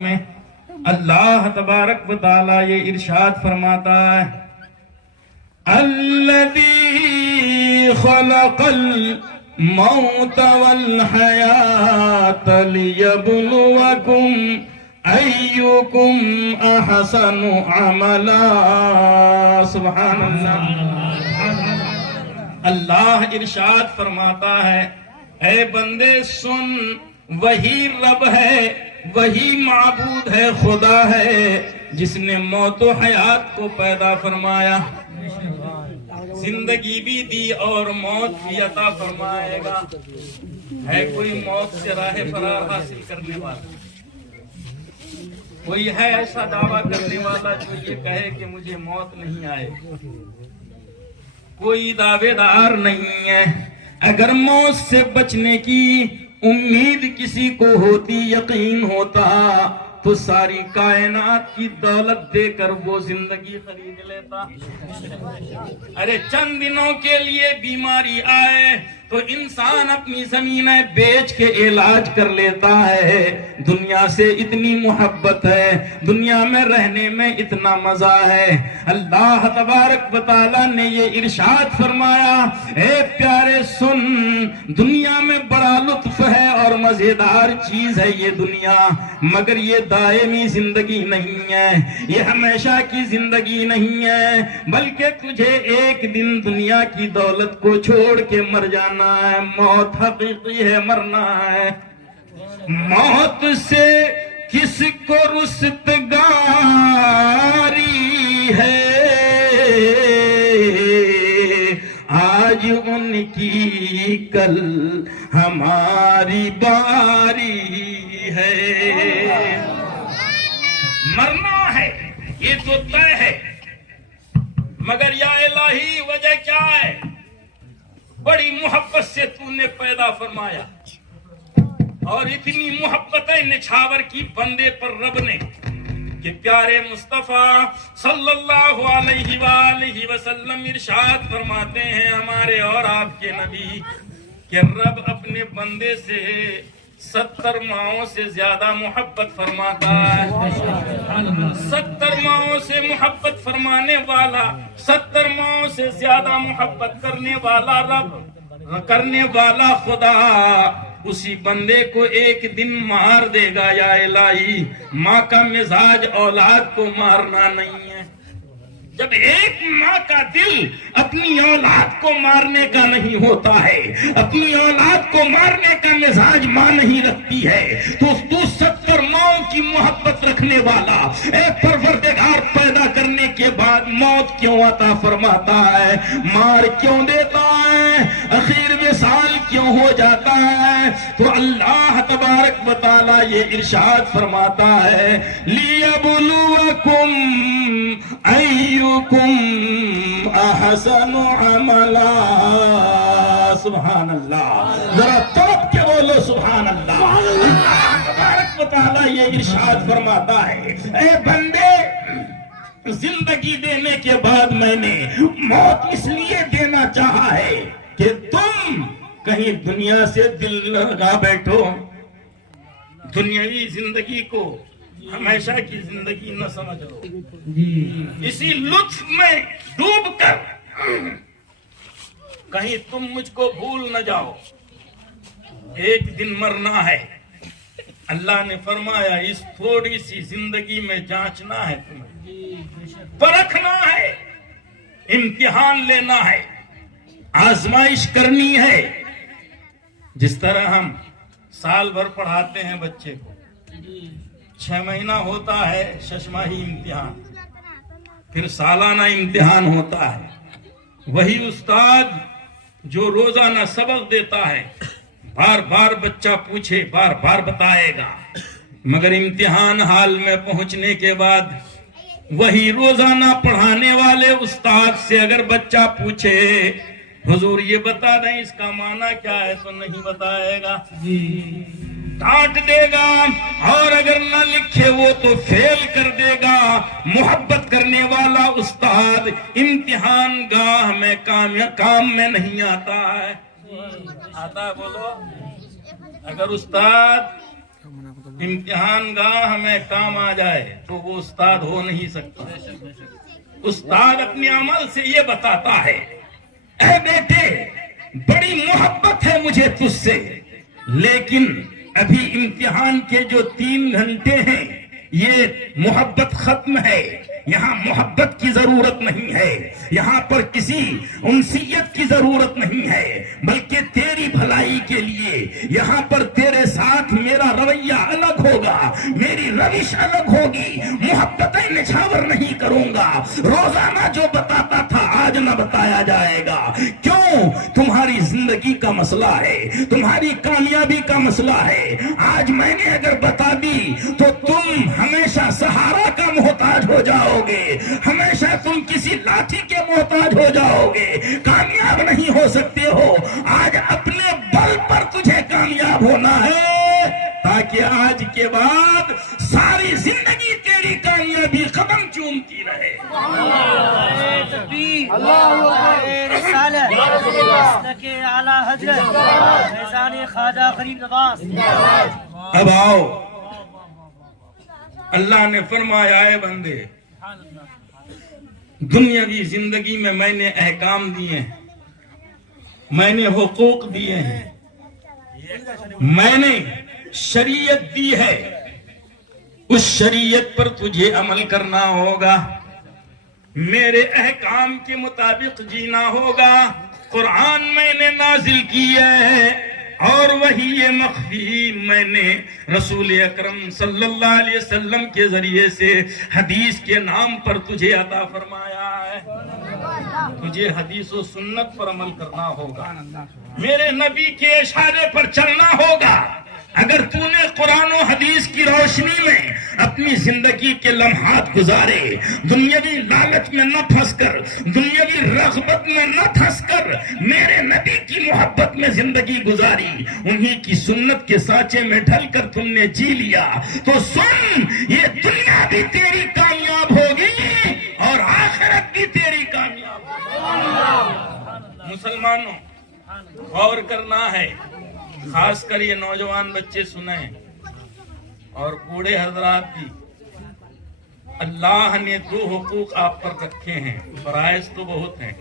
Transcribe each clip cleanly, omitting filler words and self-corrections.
میں اللہ تبارک و تعالی یہ ارشاد فرماتا ہے الذی خلق الموت والحیات لیبلوکم ایکم احسن عملا۔ سبحان اللہ۔ اللہ ارشاد فرماتا ہے اے بندے سن، وہی رب ہے، وہی معبود ہے، خدا ہے جس نے موت و حیات کو پیدا فرمایا، زندگی بھی دی اور موت بھی عطا فرمائے گا۔ ہے کوئی موت سے راہ فرار حاصل کرنے والا؟ کوئی ہے ایسا دعویٰ کرنے والا جو یہ کہے کہ مجھے موت نہیں آئے؟ کوئی دعوے دار نہیں ہے۔ اگر موت سے بچنے کی امید کسی کو ہوتی، یقین ہوتا، تو ساری کائنات کی دولت دے کر وہ زندگی خرید لیتا۔ ارے چند دنوں کے لیے بیماری آئے تو انسان اپنی زمینیں بیچ کے علاج کر لیتا ہے۔ دنیا سے اتنی محبت ہے، دنیا میں رہنے میں اتنا مزہ ہے۔ اللہ تبارک و تعالیٰ نے یہ ارشاد فرمایا اے پیارے سن، دنیا میں بڑا لطف ہے اور مزیدار چیز ہے یہ دنیا، مگر یہ دائمی زندگی نہیں ہے، یہ ہمیشہ کی زندگی نہیں ہے، بلکہ تجھے ایک دن دنیا کی دولت کو چھوڑ کے مر جانا ہے۔ موت حقیقی ہے، مرنا ہے۔ موت سے کس کو رستگاری ہے، آج ان کی کل ہماری باری ہے۔ مرنا ہے، یہ تو طے ہے، مگر یا الہی وجہ کیا ہے؟ بڑی محبت سے تو نے پیدا فرمایا اور اتنی محبتیں نچھاور کی بندے پر رب نے کہ پیارے مصطفیٰ صلی اللہ علیہ وآلہ وسلم ارشاد فرماتے ہیں ہمارے اور آپ کے نبی کہ رب اپنے بندے سے 70 ماؤں سے زیادہ محبت فرماتا ہے۔ 70 ماؤں سے محبت فرمانے والا، 70 ماؤں سے زیادہ محبت کرنے والا رب، کرنے والا خدا اسی بندے کو ایک دن مار دے گا۔ یا الہی، ماں کا مزاج اولاد کو مارنا نہیں ہے۔ جب ایک ماں کا دل اپنی اولاد کو مارنے کا نہیں ہوتا ہے، اپنی اولاد کو مارنے کا مزاج ماں نہیں رکھتی ہے، تو 70 ماؤں کی محبت رکھنے والا اے پروردگار پیدا کرنے کے بعد موت کیوں عطا فرماتا ہے، مار کیوں دیتا ہے، اخیر وصال کیوں ہو جاتا ہے؟ تو اللہ تبارک و تعالیٰ یہ ارشاد فرماتا ہے لِيَبْلُوَكُمْ ایکم احسن عملا۔ سبحان اللہ، ذرا توپ کے بولو سبحان اللہ۔ اللہ تبارک و تعالیٰ یہ ارشاد فرماتا ہے اے بندے، زندگی دینے کے بعد میں نے موت اس لیے دینا چاہا ہے کہ تم کہیں دنیا سے دل لگا بیٹھو، دنیاوی زندگی کو ہمیشہ کی زندگی نہ سمجھ لو، اسی لطف میں ڈوب کر کہیں تم مجھ کو بھول نہ جاؤ۔ ایک دن مرنا ہے۔ اللہ نے فرمایا اس تھوڑی سی زندگی میں جانچنا ہے، تمہیں پرکھنا ہے، امتحان لینا ہے، آزمائش کرنی ہے۔ جس طرح ہم سال بھر پڑھاتے ہیں بچے کو، 6 مہینہ ہوتا ہے ششماہی امتحان، پھر سالانہ امتحان ہوتا ہے۔ وہی استاد جو روزانہ سبق دیتا ہے، بار بار بچہ پوچھے بار بار بتائے گا، مگر امتحان حال میں پہنچنے کے بعد وہی روزانہ پڑھانے والے استاد سے اگر بچہ پوچھے حضور یہ بتا دیں اس کا معنی کیا ہے، تو نہیں بتائے گا، ڈانٹ دے گا، اور اگر نہ لکھے وہ تو فیل کر دے گا۔ محبت کرنے والا استاد امتحان گاہ میں کام میں نہیں آتا ہے۔ آتا ہے بولو؟ اگر استاد امتحان گاہ میں کام آ جائے تو وہ استاد ہو نہیں سکتا. استاد اپنے عمل سے یہ بتاتا ہے اے بیٹے بڑی محبت ہے مجھے تجھ سے، لیکن ابھی امتحان کے جو 3 گھنٹے ہیں یہ محبت ختم ہے، یہاں محبت کی ضرورت نہیں ہے، یہاں پر کسی انسیت کی ضرورت نہیں ہے، بلکہ تیری بھلائی کے لیے یہاں پر تیرے ساتھ میرا رویہ الگ ہوگا، میری روش الگ ہوگی، محبتیں نچھاور نہیں کروں گا، روزانہ جو بتاتا تھا آج نہ بتایا جائے گا. کیوں؟ تمہاری زندگی کا مسئلہ ہے، تمہاری کامیابی کا مسئلہ ہے. آج میں نے اگر بتا دی تو تم ہمیشہ سہارا کا محتاج ہو جاؤ گے، ہمیشہ تم کسی لاٹھی کے محتاج ہو جاؤ گے، کامیاب نہیں ہو سکتے ہو. آج اپنے بل پر تجھے کامیاب ہونا ہے تاکہ آج کے بعد ساری زندگی تیری کامیابی قدم چومتی رہے. اب آؤ، اللہ نے فرمایا اے بندے دنیاوی زندگی میں نے احکام دیے ہیں، میں نے حقوق دیے ہیں، میں نے شریعت دی ہے، اس شریعت پر تجھے عمل کرنا ہوگا، میرے احکام کے مطابق جینا ہوگا. قرآن میں نے نازل کیا ہے اور وہی یہ مخفی میں نے رسول اکرم صلی اللہ علیہ وسلم کے ذریعے سے حدیث کے نام پر تجھے عطا فرمایا ہے. تجھے حدیث و سنت پر عمل کرنا ہوگا، میرے نبی کے اشارے پر چلنا ہوگا. اگر تو نے قرآن و حدیث کی روشنی میں اپنی زندگی کے لمحات گزارے، دنیاوی لالچ میں نہ پھنس کر، دنیاوی رغبت میں نہ پھنس کر میرے نبی کی محبت میں زندگی گزاری، انہی کی سنت کے سانچے میں ڈھل کر تم نے جی لیا، تو سن یہ دنیا بھی تیری کامیاب ہوگی اور آخرت بھی تیری کامیاب ہوگی. مسلمانوں غور کرنا ہے، خاص کر یہ نوجوان بچے سنیں اور بوڑھے حضرات بھی. اللہ نے 2 حقوق آپ پر رکھے ہیں، فرائض تو بہت ہیں،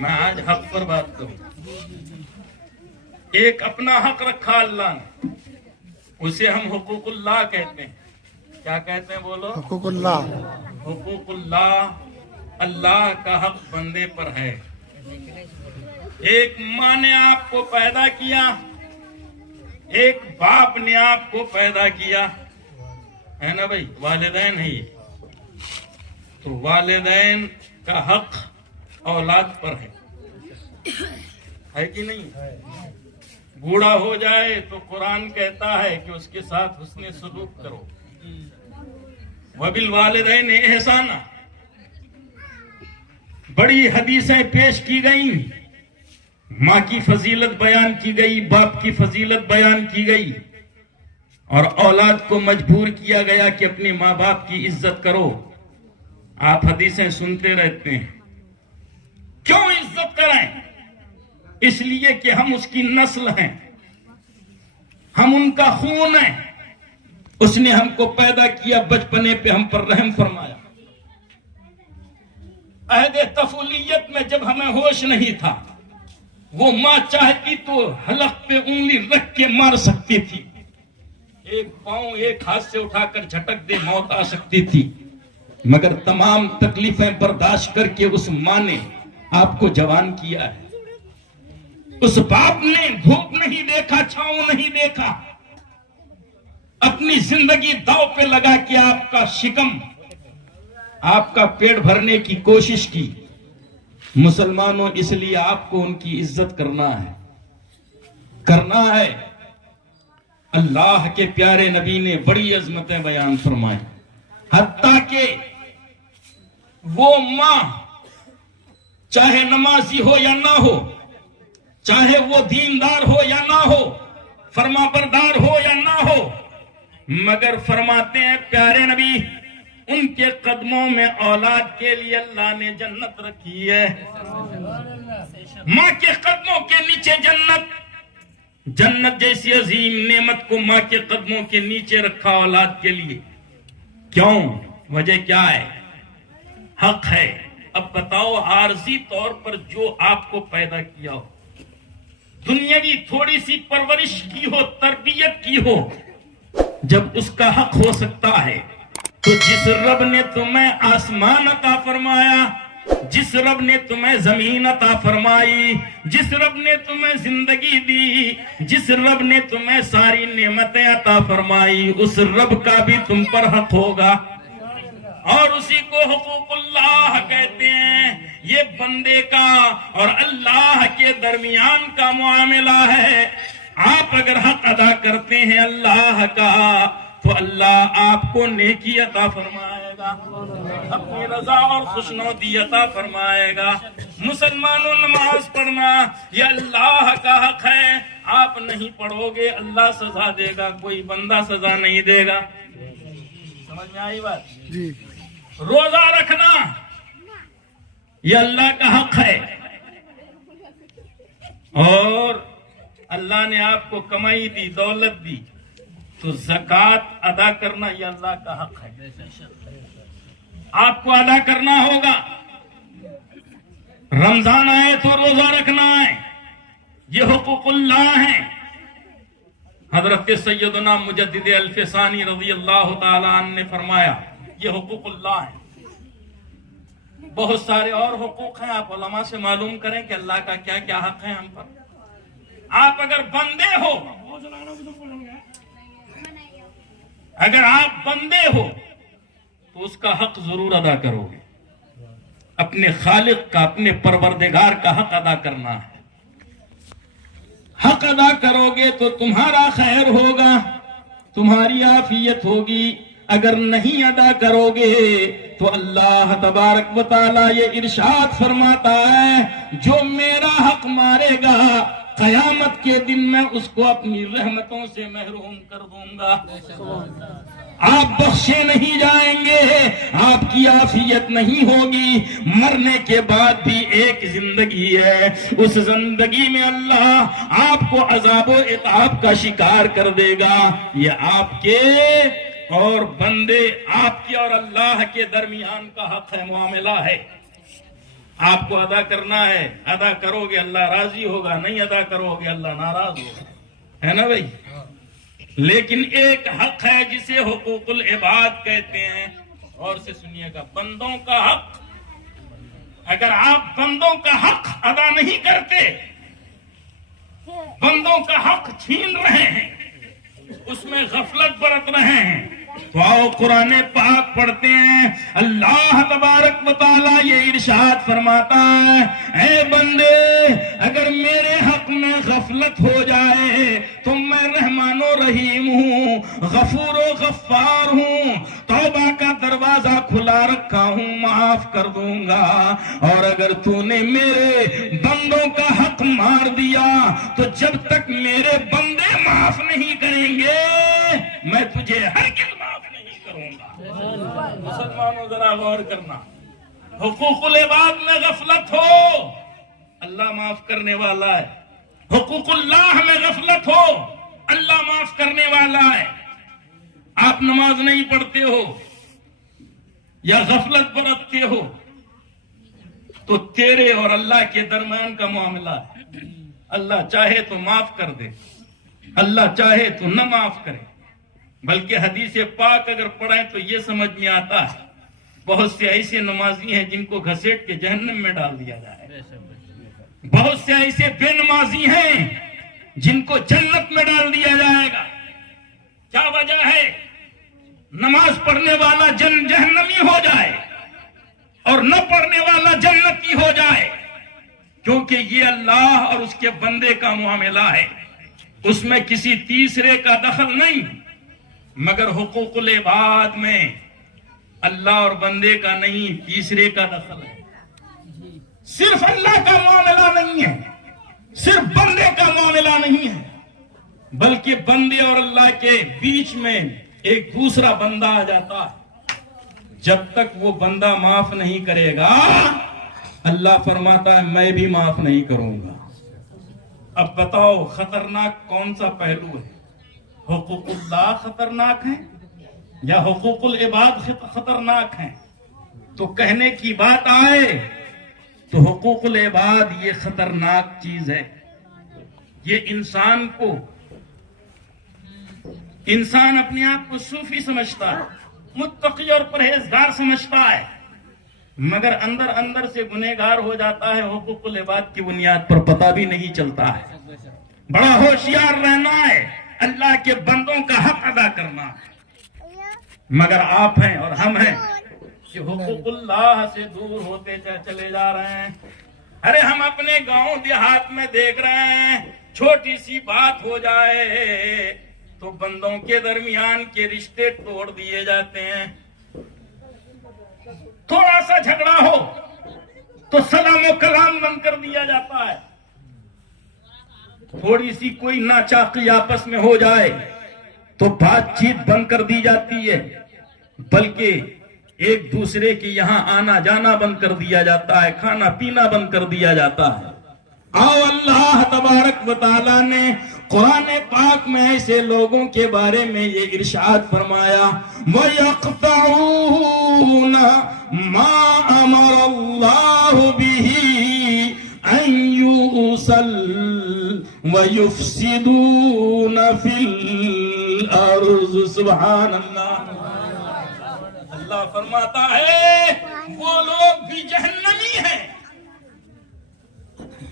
میں آج حق پر بات کروں. ایک اپنا حق رکھا اللہ نے، اسے ہم حقوق اللہ کہتے ہیں. کیا کہتے ہیں بولو؟ حقوق اللہ. حقوق اللہ، اللہ کا حق بندے پر ہے. ایک ماں نے آپ کو پیدا کیا، ایک باپ نے آپ کو پیدا کیا ہے نا بھائی، والدین ہے یہ، تو والدین کا حق اولاد پر ہے کہ نہیں؟ بوڑھا ہو جائے تو قرآن کہتا ہے کہ اس کے ساتھ حسن سلوک کرو. وبالوالدین احسانا، بڑی حدیثیں پیش کی گئیں، ماں کی فضیلت بیان کی گئی، باپ کی فضیلت بیان کی گئی، اور اولاد کو مجبور کیا گیا کہ اپنے ماں باپ کی عزت کرو. آپ حدیثیں سنتے رہتے ہیں. کیوں عزت کریں؟ اس لیے کہ ہم اس کی نسل ہیں، ہم ان کا خون ہیں. اس نے ہم کو پیدا کیا، بچپنے پہ ہم پر رحم فرمایا. عہد طفولیت میں جب ہمیں ہوش نہیں تھا، وہ ماں چاہتی تو حلق پہ انگلی رکھ کے مار سکتی تھی، ایک پاؤں ایک ہاتھ سے اٹھا کر جھٹک دے موت آ سکتی تھی، مگر تمام تکلیفیں برداشت کر کے اس ماں نے آپ کو جوان کیا ہے. اس باپ نے دھوپ نہیں دیکھا، چھاؤں نہیں دیکھا، اپنی زندگی داؤ پہ لگا کے آپ کا شکم، آپ کا پیٹ بھرنے کی کوشش کی. مسلمانوں اس لیے آپ کو ان کی عزت کرنا ہے. اللہ کے پیارے نبی نے بڑی عظمتیں بیان فرمائیں، حتیٰ کہ وہ ماں چاہے نمازی ہو یا نہ ہو، چاہے وہ دیندار ہو یا نہ ہو، فرما بردار ہو یا نہ ہو، مگر فرماتے ہیں پیارے نبی ان کے قدموں میں اولاد کے لیے اللہ نے جنت رکھی ہے. ماں کے قدموں کے نیچے جنت، جنت جیسی عظیم نعمت کو ماں کے قدموں کے نیچے رکھا اولاد کے لیے. کیوں؟ وجہ کیا ہے؟ حق ہے. اب بتاؤ، عارضی طور پر جو آپ کو پیدا کیا ہو، دنیاوی تھوڑی سی پرورش کی ہو، تربیت کی ہو، جب اس کا حق ہو سکتا ہے تو جس رب نے تمہیں آسمان عطا فرمایا، جس رب نے تمہیں زمین عطا فرمائی، جس رب نے تمہیں زندگی دی، جس رب نے تمہیں ساری نعمتیں عطا فرمائی، اس رب کا بھی تم پر حق ہوگا. اور اسی کو حقوق اللہ کہتے ہیں. یہ بندے کا اور اللہ کے درمیان کا معاملہ ہے. آپ اگر حق ادا کرتے ہیں اللہ کا تو اللہ آپ کو نیکی عطا فرمائے گا، اپنی رضا اور خوشنودی عطا فرمائے گا. مسلمانوں، نماز پڑھنا یہ اللہ کا حق ہے. آپ نہیں پڑھو گے اللہ سزا دے گا، کوئی بندہ سزا نہیں دے گا. سمجھ میں آئی بات؟ جی. روزہ رکھنا یہ اللہ کا حق ہے، اور اللہ نے آپ کو کمائی دی، دولت دی، تو زکوٰۃ ادا کرنا یہ اللہ کا حق ہے. آپ کو ادا کرنا ہوگا. رمضان آئے تو روزہ رکھنا ہے، یہ حقوق اللہ ہیں. حضرت سیدنا مجدد الفسانی رضی اللہ تعالی عنہ نے فرمایا یہ حقوق اللہ ہیں. بہت سارے اور حقوق ہیں، آپ علماء سے معلوم کریں کہ اللہ کا کیا کیا حق ہے ہم پر. آپ اگر بندے ہو، اگر آپ بندے ہو تو اس کا حق ضرور ادا کرو گے. اپنے خالق کا، اپنے پروردگار کا حق ادا کرنا ہے. حق ادا کرو گے تو تمہارا خیر ہوگا، تمہاری عافیت ہوگی. اگر نہیں ادا کرو گے تو اللہ تبارک و تعالیٰ یہ ارشاد فرماتا ہے جو میرا حق مارے گا قیامت کے دن میں اس کو اپنی رحمتوں سے محروم کر دوں گا. آپ بخشے نہیں جائیں گے، آپ کی عافیت نہیں ہوگی. مرنے کے بعد بھی ایک زندگی ہے، اس زندگی میں اللہ آپ کو عذاب و عقاب کا شکار کر دے گا. یہ آپ کے اور بندے، آپ کے اور اللہ کے درمیان کا حق ہے، معاملہ ہے. آپ کو ادا کرنا ہے. ادا کرو گے اللہ راضی ہوگا، نہیں ادا کرو گے اللہ ناراض ہوگا. ہے نا بھائی؟ لیکن ایک حق ہے جسے حقوق العباد کہتے ہیں. اور سے سنیے گا، بندوں کا حق. اگر آپ بندوں کا حق ادا نہیں کرتے، بندوں کا حق چھین رہے ہیں، اس میں غفلت برت رہے ہیں، تو آؤ قرآن پاک پڑھتے ہیں. اللہ تبارک و تعالیٰ یہ ارشاد فرماتا ہے اے بندے اگر میرے حق میں غفلت ہو جائے تو میں رحمان و رحیم ہوں، غفور و غفار ہوں، توبہ کا دروازہ کھلا رکھا ہوں، معاف کر دوں گا. اور اگر تو نے میرے بندوں کا حق مار دیا تو جب تک میرے بندے معاف نہیں کریں گے میں تجھے ہرگز معاف نہیں کروں گا. مسلمانوں ذرا غور کرنا، حقوق العباد میں غفلت ہو اللہ معاف کرنے والا ہے. حقوق اللہ میں غفلت ہو اللہ معاف کرنے والا ہے. آپ نماز نہیں پڑھتے ہو یا غفلت برتتے ہو تو تیرے اور اللہ کے درمیان کا معاملہ ہے. اللہ چاہے تو معاف کر دے، اللہ چاہے تو نہ معاف کرے. بلکہ حدیث پاک اگر پڑھیں تو یہ سمجھ میں آتا ہے بہت سے ایسے نمازی ہیں جن کو گھسیٹ کے جہنم میں ڈال دیا جائے، بہت سے ایسے بے نمازی ہیں جن کو جنت میں ڈال دیا جائے گا. کیا وجہ ہے؟ نماز پڑھنے والا جہنمی ہو جائے اور نہ پڑھنے والا جنتی ہو جائے، کیونکہ یہ اللہ اور اس کے بندے کا معاملہ ہے. اس میں کسی تیسرے کا دخل نہیں. مگر حقوق العباد میں اللہ اور بندے کا نہیں، تیسرے کا دخل ہے. صرف اللہ کا معاملہ نہیں ہے، صرف بندے کا معاملہ نہیں ہے، بلکہ بندے اور اللہ کے بیچ میں ایک دوسرا بندہ آ جاتا ہے. جب تک وہ بندہ معاف نہیں کرے گا اللہ فرماتا ہے میں بھی معاف نہیں کروں گا. اب بتاؤ خطرناک کون سا پہلو ہے؟ حقوق اللہ خطرناک ہیں یا حقوق العباد خطرناک ہیں؟ تو کہنے کی بات آئے تو حقوق العباد یہ خطرناک چیز ہے. یہ انسان اپنے آپ کو صوفی سمجھتا ہے، متقی اور پرہیزگار سمجھتا ہے، مگر اندر اندر سے گنہگار ہو جاتا ہے. حقوق العباد کی بنیاد پر پتہ بھی نہیں چلتا ہے. بڑا ہوشیار رہنا ہے، اللہ کے بندوں کا حق ادا کرنا ہے. مگر آپ ہیں اور ہم ہیں کہ حقوق اللہ سے دور ہوتے چلے جا رہے ہیں. ارے ہم اپنے گاؤں دیہات میں دیکھ رہے ہیں، چھوٹی سی بات ہو جائے تو بندوں کے درمیان کے رشتے توڑ دیے جاتے ہیں. تھوڑا سا جھگڑا ہو تو سلام و کلام بند کر دیا جاتا ہے. تھوڑی سی کوئی ناچاقی آپس میں ہو جائے تو بات چیت بند کر دی جاتی ہے، بلکہ ایک دوسرے کے یہاں آنا جانا بند کر دیا جاتا ہے، کھانا پینا بند کر دیا جاتا ہے. آؤ اللہ تبارک و تعالیٰ نے قرآن پاک میں ایسے لوگوں کے بارے میں یہ ارشاد فرمایا، وَيَقْطَعُونَ مَا أَمَرَ اللَّهُ بِهِ أَن يُوصَلَ وَيُفْسِدُونَ فِي الْأَرْضِ. سبحان اللہ. اللہ فرماتا ہے وہ لوگ بھی جہنمی ہیں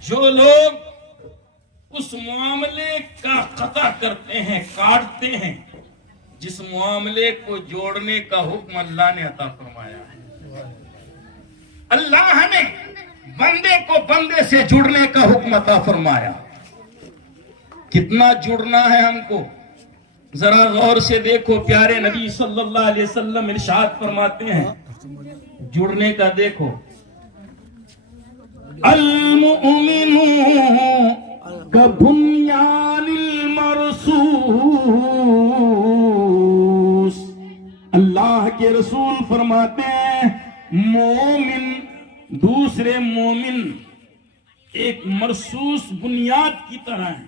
جو لوگ اس معاملے کا قطع کرتے ہیں، کاٹتے ہیں جس معاملے کو جوڑنے کا حکم اللہ نے عطا فرمایا ہے. اللہ نے بندے کو بندے سے جڑنے کا حکم عطا فرمایا. کتنا جڑنا ہے ہم کو ذرا غور سے دیکھو. پیارے نبی صلی اللہ علیہ وسلم ارشاد فرماتے ہیں جڑنے کا. دیکھو المؤمن كبنيان المرصوص. اللہ کے رسول فرماتے ہیں مومن دوسرے مومن ایک مرصوص بنیاد کی طرح ہے.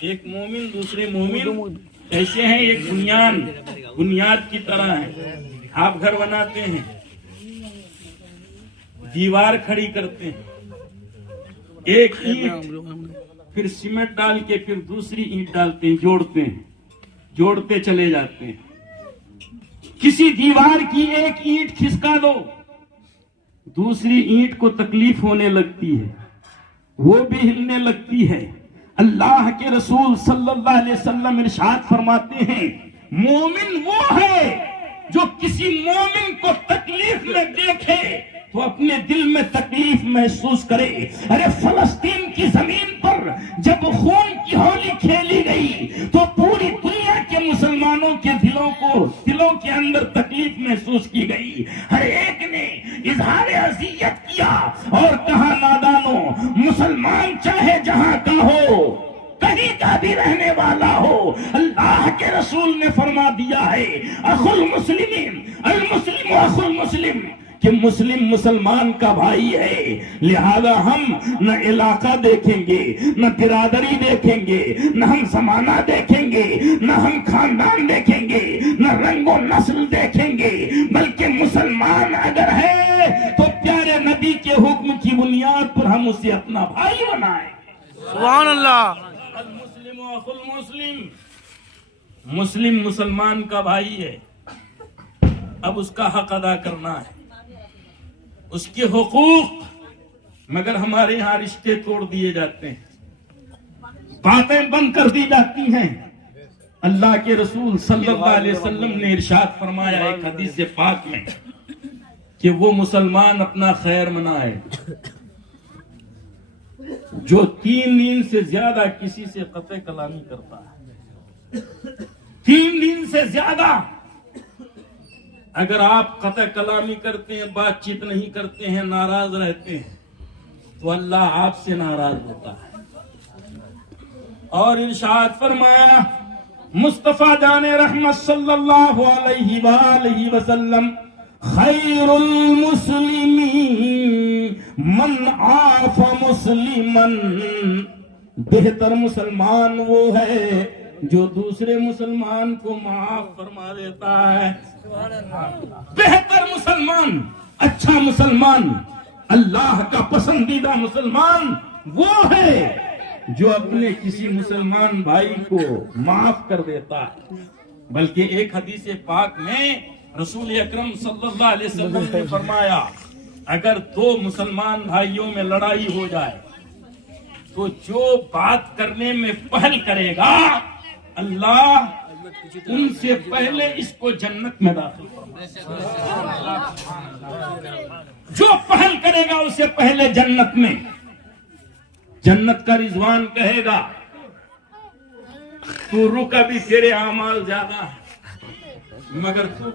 ایک مومن دوسرے مومن ایسے ہیں ایک بنیاد کی طرح ہے. آپ گھر بناتے ہیں، دیوار کھڑی کرتے ہیں، ایک اینٹ پھر سیمنٹ ڈال کے پھر دوسری اینٹ ڈالتے ہیں، جوڑتے چلے جاتے ہیں. کسی دیوار کی ایک اینٹ کھسکا دو، دوسری اینٹ کو تکلیف ہونے لگتی ہے، وہ بھی ہلنے لگتی ہے. اللہ کے رسول صلی اللہ علیہ وسلم ارشاد فرماتے ہیں مومن وہ ہے جو کسی مومن کو تکلیف میں دیکھے تو اپنے دل میں تکلیف محسوس کرے. ارے فلسطین کی زمین پر جب خون کی ہولی کھیلی گئی تو پوری دنیا کے مسلمانوں کے دلوں کے اندر تکلیف محسوس کی گئی. ہر ایک نے اظہار اذیت کیا اور کہا نادانو، مسلمان چاہے جہاں کا ہو، کہیں کا بھی رہنے والا ہو، اللہ کے رسول نے فرما دیا ہے اخو المسلم المسلم اخو المسلم، کہ مسلم مسلمان کا بھائی ہے. لہذا ہم نہ علاقہ دیکھیں گے، نہ برادری دیکھیں گے، نہ ہم زمانہ دیکھیں گے، نہ ہم خاندان دیکھیں گے، نہ رنگ و نسل دیکھیں گے، بلکہ مسلمان اگر ہے تو پیارے نبی کے حکم کی بنیاد پر ہم اسے اپنا بھائی بنائیں. سبحان اللہ. المسلم اخو المسلم، مسلم مسلمان کا بھائی ہے. اب اس کا حق ادا کرنا ہے، اس کے حقوق. مگر ہمارے ہاں رشتے توڑ دیے جاتے ہیں، باتیں بند کر دی جاتی ہیں. اللہ کے رسول صلی اللہ علیہ وسلم نے ارشاد فرمایا ایک حدیث پاک میں کہ وہ مسلمان اپنا خیر منائے جو 3 دن سے زیادہ کسی سے قطع کلامی کرتا ہے. 3 دن سے زیادہ اگر آپ قطع کلامی کرتے ہیں، بات چیت نہیں کرتے ہیں، ناراض رہتے ہیں تو اللہ آپ سے ناراض ہوتا ہے. اور ارشاد فرمایا مصطفیٰ جان رحمت صلی اللہ علیہ وآلہ وسلم خیر المسلمین من عاف مسلما بہتر مسلمان وہ ہے جو دوسرے مسلمان کو معاف فرما دیتا ہے. بہتر مسلمان، اچھا مسلمان، اللہ کا پسندیدہ مسلمان وہ ہے جو اپنے کسی مسلمان بھائی کو معاف کر دیتا ہے. بلکہ ایک حدیث پاک میں رسول اکرم صلی اللہ علیہ وسلم نے فرمایا اگر دو مسلمان بھائیوں میں لڑائی ہو جائے تو جو بات کرنے میں پہل کرے گا اللہ ان سے پہلے اس کو جنت میں داخل فرمائے. جو پہل کرے گا اسے پہلے جنت میں. جنت کا رضوان کہے گا تو رک ابھی تیرے اعمال زیادہ ہے مگر تو